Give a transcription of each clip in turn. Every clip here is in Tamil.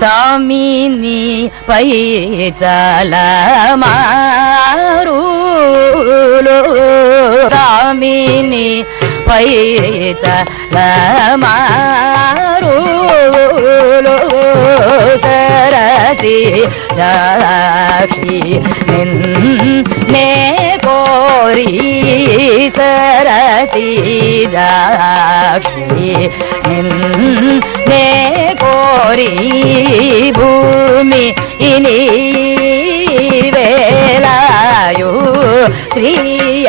ಸಾಮಿನಿ ಪೈಚಲ ಮಾರು ಸಾಮಿನಿ ಪೈಚಲ ಮಾರು ಸರಸಿ ಜಾಕ್ಷಿ ನಿನ್ನೆ ಕೋರಿ ಸರಸಿ ಜಾಕ್ಷಿ ನಿನ್ನೆ ಕೋರಿ ಭೂಮಿ ಇನಿ ವೇಲಾಯು ಶ್ರೀ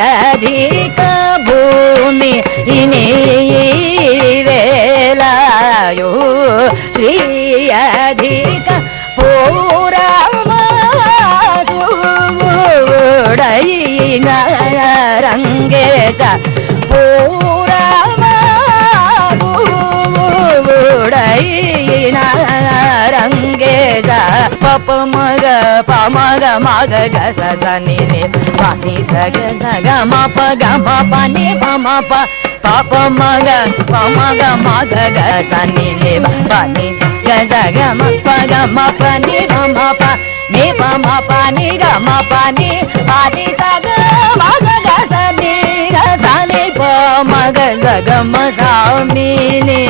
ಅಧಿಕ ಭೂಮಿ ಇನಿ ವೇಲಾಯು ಶ್ರೀ ಅಧಿಕ ಪೂರಮಸುಡೈನ ರಂಗೇಶ ಪೂರಮಸುಡೈನ ರಂಗೇಶ ಪಪ ಮಗ ಪಮಗ ಮಗ ಗಸ ಸನಿ ಪಾನಿ ಸಗ ಸಗ ಮಪ ಗಮ ಪನಿ ಪಮ ಪ ಪಾಪ ಮಗ ಪಮಗ ಮಗ ಗಸ ನಿ ಪಾನಿ ಗದ ಗಮ ಪಗ ಮಪ ನಿ ಪಮ ಪ ನಿ ಪಮ ಪಾನಿ ಗಮ ಪಾನಿ ಪಾನಿ ಸಗ ಮಗ ಗಸ ನಿ ಗಸ ನಿ ಪ ಮಗ ಗಮ ಸಾಮಿನಿ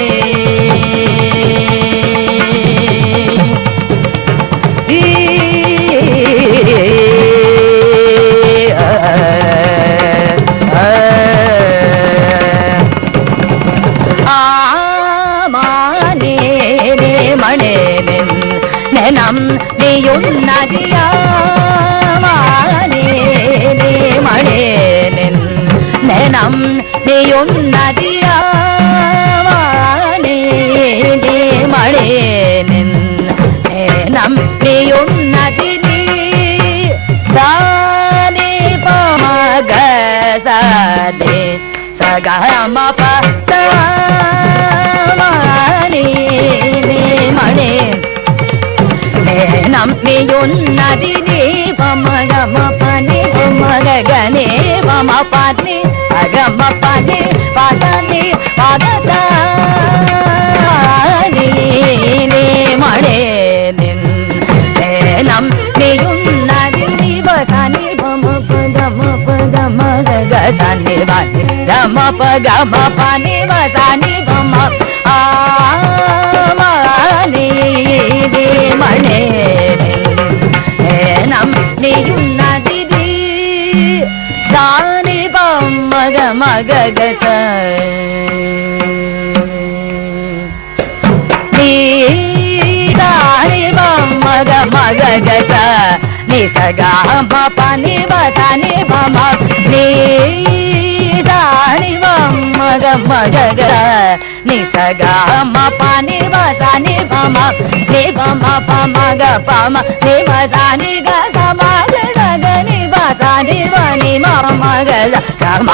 நம் நீயுன்னதிய மணே நம் நீயுன்னதிய மணே நம் நீயுன்னதி தானே பமக சதே சகம பமணே மணே நம் நீயுன்னதி பமக மபனி பமக கனே பம பாதி அகம பாதி பாதனி பாததானி நீ மணே நம் நீயுன்னதி பதனி பம பதம பதம கதனி பாதி ரம பகம பானி பதனி பம ஆமனி மணே நம் நீயுன்னதி தானி பமக மக கத நீ தானி பமக மக கத நீ சகா பனி பதனி பம நீ தானி பமக மக கத நீ சகா பனி பதனி பம நீ பம பமக பம நீ பதனி கம கனி பதனி பனி மம கம